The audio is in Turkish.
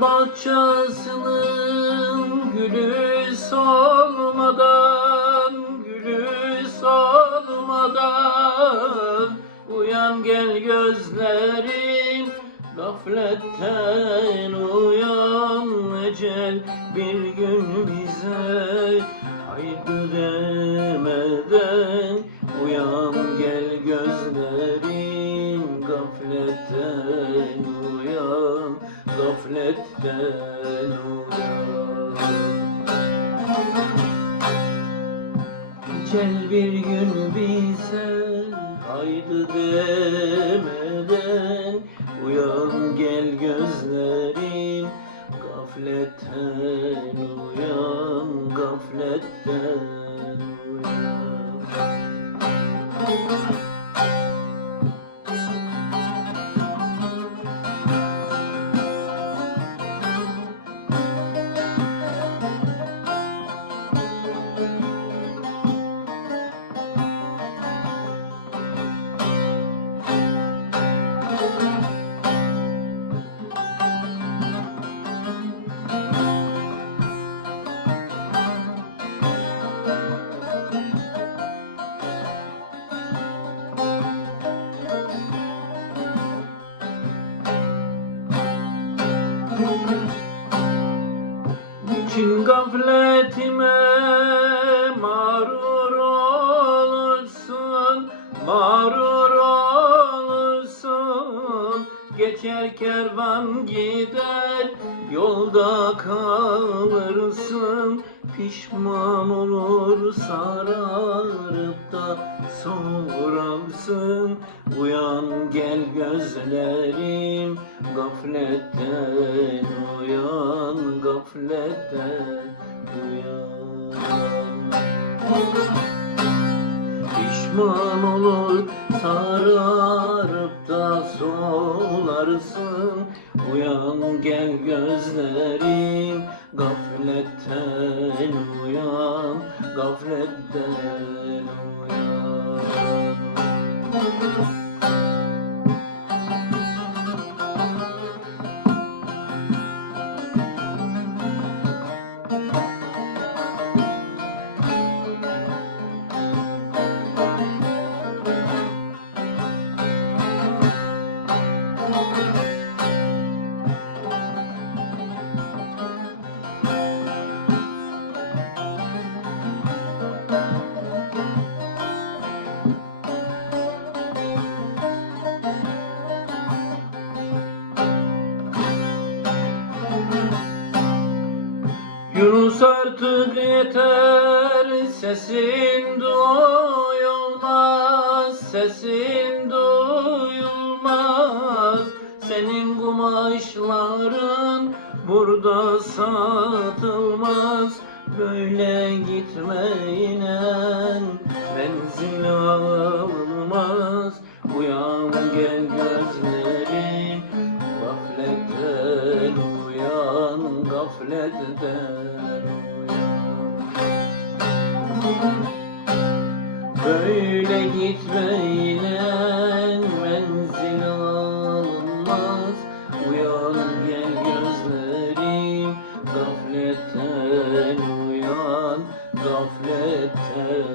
bohçasının gülü solmadan Gülü solmadan Uyan gel gözlerim Gafletten uyan ecel bir gün bize. Haydi demeden Gafletten uyan, gafletten uyan. Gel bir gün bize haydi demeden Uyan gel gözlerim Gafletten uyan, gafletten uyan Çin gafletime mağrur olursun, mağrur olursun. Geçer kervan gider, yolda kalırsın. Pişman olur sararıp da sorarsın. Uyan gel gözlerim, gafletten uyan, gafletten uyan. Pişman olur sararıp da solarsın. Uyan gel gözlerim Gafletten uyan Gafletten Artık yeter sesin duyulmaz sesin duyulmaz. Senin kumaşların burada satılmaz. Böyle gitmeyle menzil alınmaz uyan. Böyle gitmeyle menzil alınmaz. Uyan gel gözlerim, gafletten uyan, gafletten